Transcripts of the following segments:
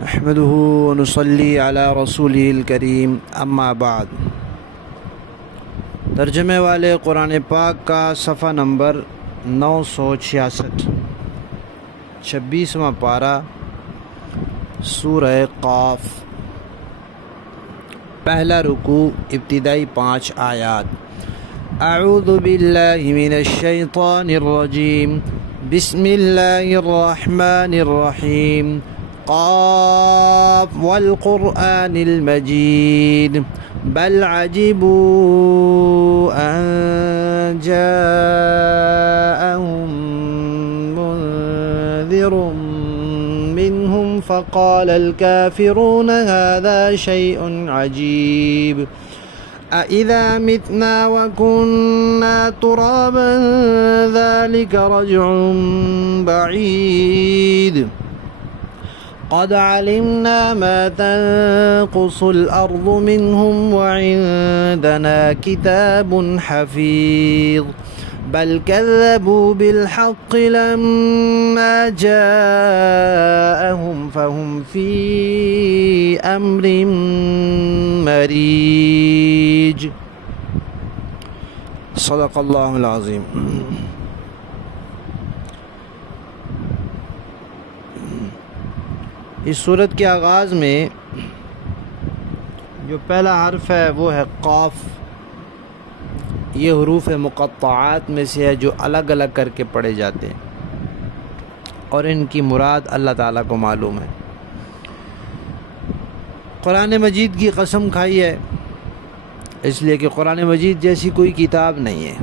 نحمده ونصلي على رسوله الكريم اما بعد۔ ترجمے والے قرآن پاک کا صفحہ نمبر 966، 26واں پارہ، سورہ قاف، پہلا رکوع، ابتدائی 5 آیات۔ اعوذ باللہ من الشیطان الرجیم، بسم اللہ الرحمن الرحیم، قاف والقرآن المجید، بل عجبوا ان جاءهم منذر منهم فقال الكافرون هذا شيء عجيب أإذا متنا وكنا ترابا ذلك رجع بعيد قد علمنا ما تنقص الأرض منهم وعندنا كتاب حفيظ بل كذبوا بالحق لما جاءهم فهم في أمر مريج۔ صدق اللہ العظیم۔ اس صورت کے آغاز میں جو پہلا حرف ہے وہ ہے قاف۔ یہ حروف مقطعات میں سے ہے جو الگ الگ کر کے پڑھے جاتے ہیں اور ان کی مراد اللہ تعالیٰ کو معلوم ہے۔ قرآن مجید کی قسم کھائی ہے اس لیے کہ قرآن مجید جیسی کوئی کتاب نہیں ہے۔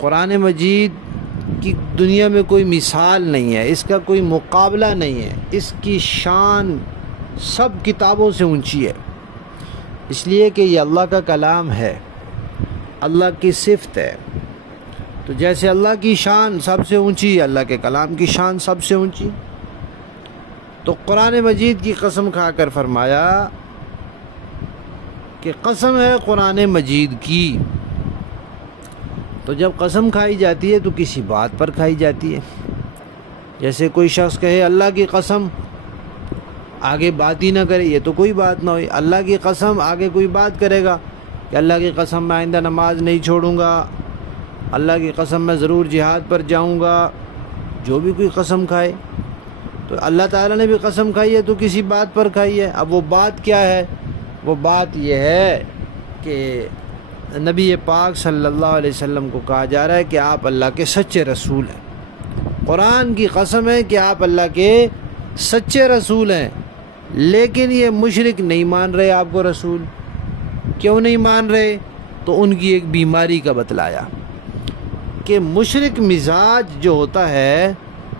قرآن مجید کی دنیا میں کوئی مثال نہیں ہے، اس کا کوئی مقابلہ نہیں ہے، اس کی شان سب کتابوں سے اونچی ہے، اس لیے کہ یہ اللہ کا کلام ہے، اللہ کی صفت ہے۔ تو جیسے اللہ کی شان سب سے اونچی، اللہ کے کلام کی شان سب سے اونچی۔ تو قرآن مجید کی قسم کھا کر فرمایا کہ قسم ہے قرآن مجید کی۔ تو جب قسم کھائی جاتی ہے تو کسی بات پر کھائی جاتی ہے۔ جیسے کوئی شخص کہے اللہ کی قسم، آگے بات ہی نہ کرے، یہ تو کوئی بات نہ ہوئی۔ اللہ کی قسم، آگے کوئی بات کرے گا کہ اللہ کی قسم میں آئندہ نماز نہیں چھوڑوں گا، اللہ کی قسم میں ضرور جہاد پر جاؤں گا، جو بھی کوئی قسم کھائے۔ تو اللہ تعالیٰ نے بھی قسم کھائی ہے تو کسی بات پر کھائی ہے۔ اب وہ بات کیا ہے؟ وہ بات یہ ہے کہ نبی پاک صلی اللہ علیہ وسلم کو کہا جا رہا ہے کہ آپ اللہ کے سچے رسول ہیں۔ قرآن کی قسم ہے کہ آپ اللہ کے سچے رسول ہیں، لیکن یہ مشرک نہیں مان رہے آپ کو رسول۔ کیوں نہیں مان رہے؟ تو ان کی ایک بیماری کا بتلایا کہ مشرک مزاج جو ہوتا ہے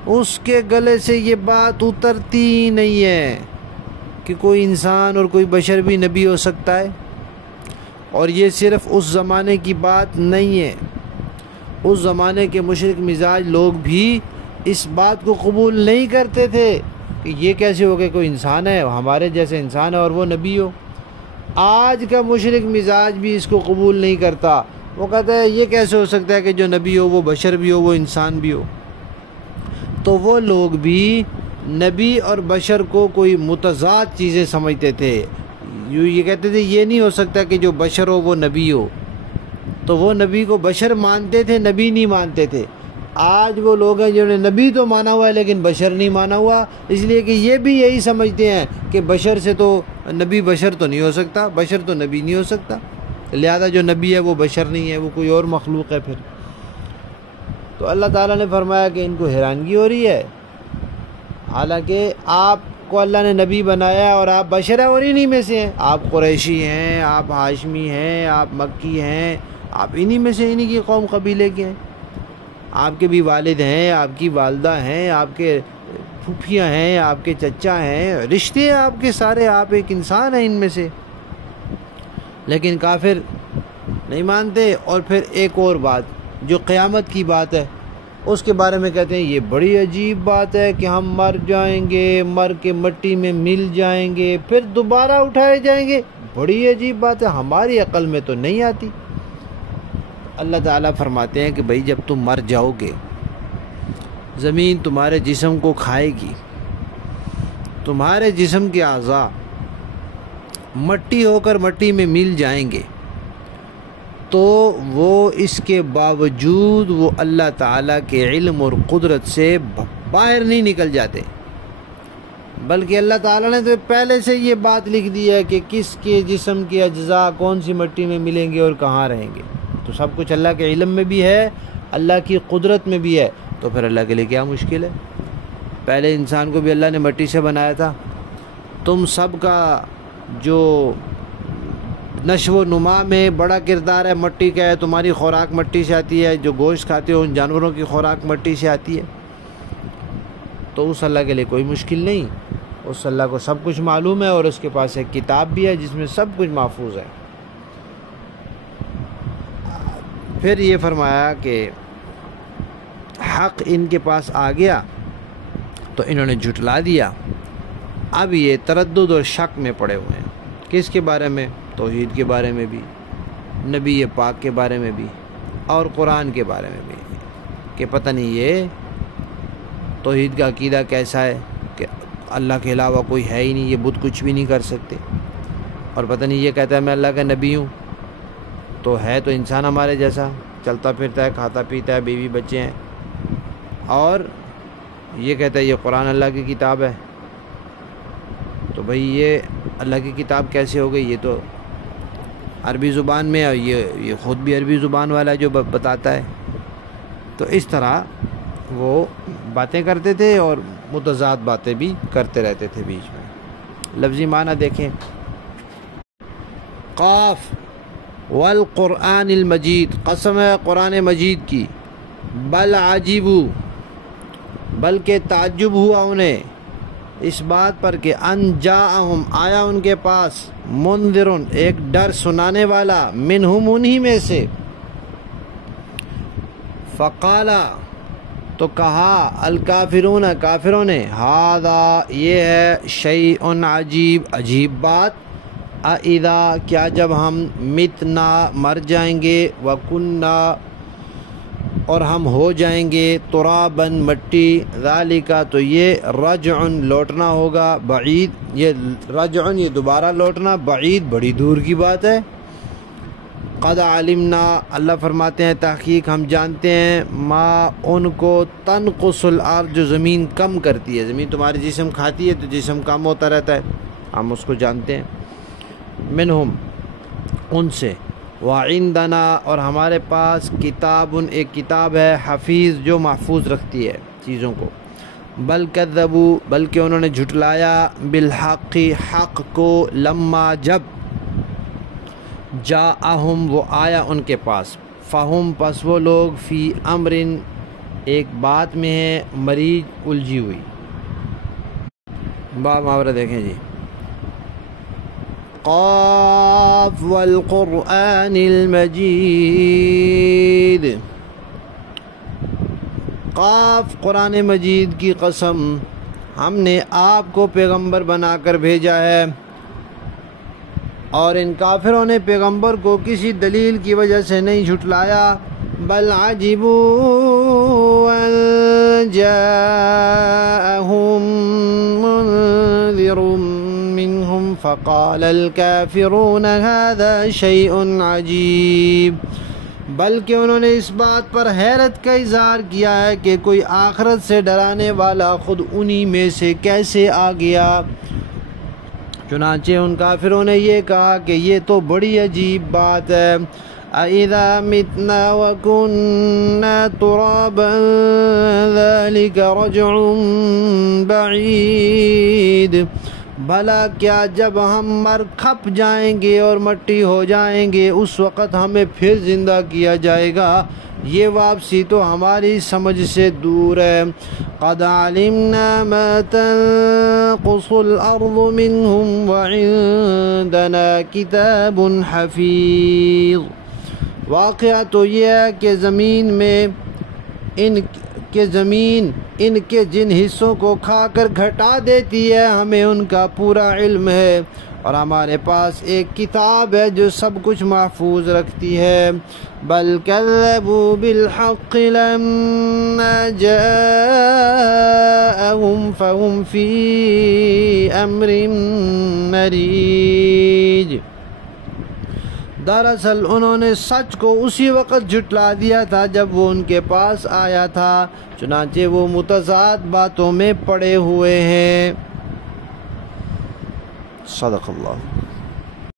اس کے گلے سے یہ بات اترتی نہیں ہے کہ کوئی انسان اور کوئی بشر بھی نبی ہو سکتا ہے۔ اور یہ صرف اس زمانے کی بات نہیں ہے، اس زمانے کے مشرک مزاج لوگ بھی اس بات کو قبول نہیں کرتے تھے کہ یہ کیسے ہو کہ کوئی انسان ہے، ہمارے جیسے انسان ہے اور وہ نبی ہو۔ آج کا مشرک مزاج بھی اس کو قبول نہیں کرتا، وہ کہتا ہے یہ کیسے ہو سکتا ہے کہ جو نبی ہو وہ بشر بھی ہو، وہ انسان بھی ہو۔ تو وہ لوگ بھی نبی اور بشر کو کوئی متضاد چیزیں سمجھتے تھے، یہ کہتے تھے یہ نہیں ہو سکتا کہ جو بشر ہو وہ نبی ہو۔ تو وہ نبی کو بشر مانتے تھے، نبی نہیں مانتے تھے۔ آج وہ لوگ ہیں جنہوں نے نبی تو مانا ہوا ہے لیکن بشر نہیں مانا ہوا، اس لیے کہ یہ بھی یہی سمجھتے ہیں کہ بشر سے تو نبی بشر تو نہیں ہو سکتا، بشر تو نبی نہیں ہو سکتا، لہذا جو نبی ہے وہ بشر نہیں ہے، وہ کوئی اور مخلوق ہے پھر۔ تو اللہ تعالیٰ نے فرمایا کہ ان کو حیرانگی ہو رہی ہے، حالانکہ آپ کو اللہ نے نبی بنایا اور آپ بشر ہیں اور انہی میں سے ہیں۔ آپ قریشی ہیں، آپ ہاشمی ہیں، آپ مکی ہیں، آپ انہی میں سے، انہی کی قوم قبیلے کے ہیں۔ آپ کے بھی والد ہیں، آپ کی والدہ ہیں، آپ کے پھوپھیاں ہیں، آپ کے چچا ہیں، رشتے ہیں آپ کے سارے، آپ ایک انسان ہیں ان میں سے۔ لیکن کافر نہیں مانتے۔ اور پھر ایک اور بات جو قیامت کی بات ہے اس کے بارے میں کہتے ہیں یہ بڑی عجیب بات ہے کہ ہم مر جائیں گے، مر کے مٹی میں مل جائیں گے، پھر دوبارہ اٹھائے جائیں گے، بڑی عجیب بات ہے، ہماری عقل میں تو نہیں آتی۔ اللہ تعالیٰ فرماتے ہیں کہ بھئی جب تم مر جاؤ گے، زمین تمہارے جسم کو کھائے گی، تمہارے جسم کے اعضاء مٹی ہو کر مٹی میں مل جائیں گے تو وہ اس کے باوجود وہ اللہ تعالیٰ کے علم اور قدرت سے باہر نہیں نکل جاتے، بلکہ اللہ تعالیٰ نے تو پہلے سے یہ بات لکھ دی ہے کہ کس کے جسم کے اجزاء کون سی مٹی میں ملیں گے اور کہاں رہیں گے۔ تو سب کچھ اللہ کے علم میں بھی ہے، اللہ کی قدرت میں بھی ہے، تو پھر اللہ کے لیے کیا مشکل ہے؟ پہلے انسان کو بھی اللہ نے مٹی سے بنایا تھا۔ تم سب کا جو نشو و نما میں بڑا کردار ہے مٹی کا ہے، تمہاری خوراک مٹی سے آتی ہے، جو گوشت کھاتے ہو ان جانوروں کی خوراک مٹی سے آتی ہے، تو اس اللہ کے لیے کوئی مشکل نہیں۔ اس اللہ کو سب کچھ معلوم ہے، اور اس کے پاس ایک کتاب بھی ہے جس میں سب کچھ محفوظ ہے۔ پھر یہ فرمایا کہ حق ان کے پاس آ گیا تو انہوں نے جھٹلا دیا، اب یہ تردد اور شک میں پڑے ہوئے ہیں۔ کس کے بارے میں؟ توحید کے بارے میں بھی، نبی پاک کے بارے میں بھی، اور قرآن کے بارے میں بھی، کہ پتہ نہیں یہ توحید کا عقیدہ کیسا ہے کہ اللہ کے علاوہ کوئی ہے ہی نہیں، یہ بت کچھ بھی نہیں کر سکتے، اور پتہ نہیں یہ کہتا ہے میں اللہ کا نبی ہوں، تو ہے تو انسان ہمارے جیسا، چلتا پھرتا ہے، کھاتا پیتا ہے، بیوی بچے ہیں، اور یہ کہتا ہے یہ قرآن اللہ کی کتاب ہے۔ تو بھئی یہ اللہ کی کتاب کیسے ہو گئی؟ یہ تو عربی زبان میں، اور یہ خود بھی عربی زبان والا ہے جو بتاتا ہے۔ تو اس طرح وہ باتیں کرتے تھے اور متضاد باتیں بھی کرتے رہتے تھے بیچ میں۔ لفظی معنی دیکھیں، قاف والقرآن المجید، قسم ہے قرآن مجید کی، بل عجیبو، بلکہ تعجب ہوا انہیں اس بات پر کہ ان جاءہم، آیا ان کے پاس، منذرن، ایک ڈر سنانے والا، منہم، انہی میں سے، فقالا، تو کہا، الکافرون، کافروں نے، ھذا، یہ ہے، شیء عجیب، عجیب بات، اذا، کیا جب ہم متنا، مر جائیں گے، وکننا، اور ہم ہو جائیں گے، ترابا، مٹی، ذالک، تو یہ رجع، لوٹنا ہوگا، بعید، یہ رجع، یہ دوبارہ لوٹنا، بعید، بڑی دور کی بات ہے۔ قد علمنا، اللہ فرماتے ہیں تحقیق ہم جانتے ہیں، ما، ان کو، تنقص الارض، جو زمین کم کرتی ہے، زمین تمہارے جسم کھاتی ہے تو جسم کم ہوتا رہتا ہے، ہم اس کو جانتے ہیں، منہم، ان سے، وعندنا، اور ہمارے پاس، کتاب، ایک کتاب ہے، حفیظ، جو محفوظ رکھتی ہے چیزوں کو، بل کذبوا، بلکہ انہوں نے جھٹلایا، بالحق، حق کو، لما، جب، جاءہم، وہ آیا ان کے پاس، فہم، پس وہ لوگ، فی امر، ایک بات میں ہے، مریج، الجھی ہوئی۔ با محاورہ دیکھیں جی، قاف والقرآن المجید، قاف، قرآن مجید کی قسم، ہم نے آپ کو پیغمبر بنا کر بھیجا ہے، اور ان کافروں نے پیغمبر کو کسی دلیل کی وجہ سے نہیں جھٹلایا، بل عجبوا ان جاءہم منذر منہم فقال الکافرون ھذا شیء عجیب، بلکہ انہوں نے اس بات پر حیرت کا اظہار کیا ہے کہ کوئی آخرت سے ڈرانے والا خود انہی میں سے کیسے آ گیا۔ چنانچہ ان کافروں نے یہ کہا کہ یہ تو بڑی عجیب بات ہے، اَإِذَا مِتْنَا وَكُنَّا تُرَابًا ذَلِكَ رَجْعٌ بَعِيدٌ، بھلا کیا جب ہم مر کھپ جائیں گے اور مٹی ہو جائیں گے اس وقت ہمیں پھر زندہ کیا جائے گا، یہ واپسی تو ہماری سمجھ سے دور ہے۔ قد علمنا ما تنقص الارض منهم وعندنا کتاب حفیظ، واقعہ تو یہ ہے کہ زمین میں ان کے جن حصوں کو کھا کر گھٹا دیتی ہے، ہمیں ان کا پورا علم ہے، اور ہمارے پاس ایک کتاب ہے جو سب کچھ محفوظ رکھتی ہے. بل کذبوا بالحق لما جاءهم فهم في امر مریج. دراصل انہوں نے سچ کو اسی وقت جھٹلا دیا تھا جب وہ ان کے پاس آیا تھا، چنانچہ وہ متضاد باتوں میں پڑے ہوئے ہیں. صدق اللہ.